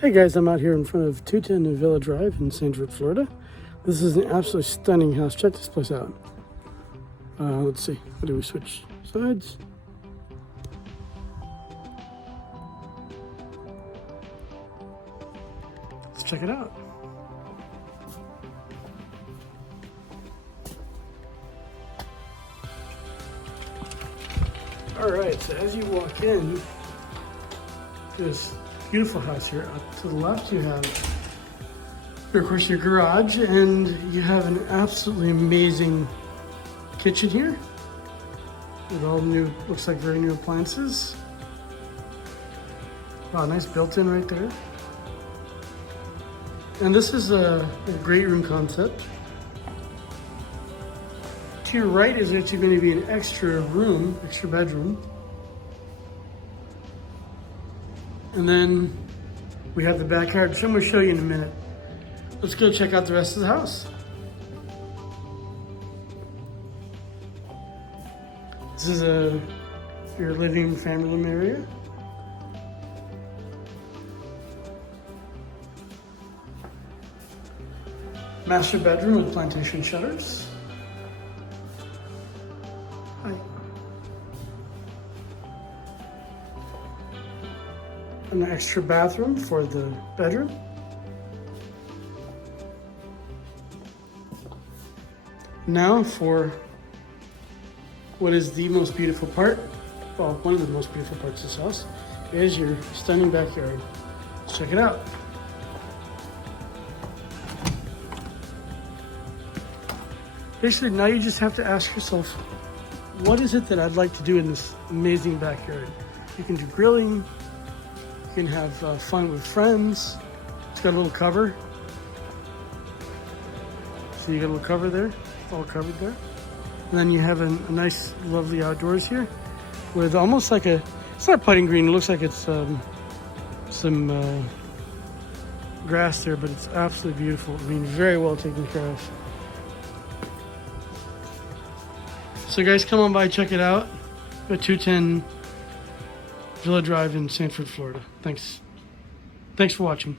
Hey guys, I'm out here in front of 210 Villa Drive in Sanford, Florida. This is an absolutely stunning house. Check this place out. Let's see, what do we switch sides? Let's check it out. All right, so as you walk in this beautiful house here, to the left you have, of course, your garage, and you have an absolutely amazing kitchen here with all new, looks like very new appliances. Wow, nice built-in right there. And this is a great room concept. To your right is actually going to be an extra room, extra bedroom. And then we have the backyard, which I'm going to show you in a minute. Let's go check out the rest of the house. This is your living family room area. Master bedroom with plantation shutters. Hi. An extra bathroom for the bedroom. Now for what is the most beautiful part, well, one of the most beautiful parts of this house, is your stunning backyard. Let's check it out. Basically, now you just have to ask yourself, what is it that I'd like to do in this amazing backyard? You can do grilling, you can have fun with friends. It's got a little cover. So you got a little cover there, it's all covered there. And then you have a nice, lovely outdoors here with almost like it's not putting green, it looks like it's some grass there, but it's absolutely beautiful. I mean, very well taken care of. So guys, come on by, check it out at 210 Villa Drive in Sanford, Florida. Thanks for watching.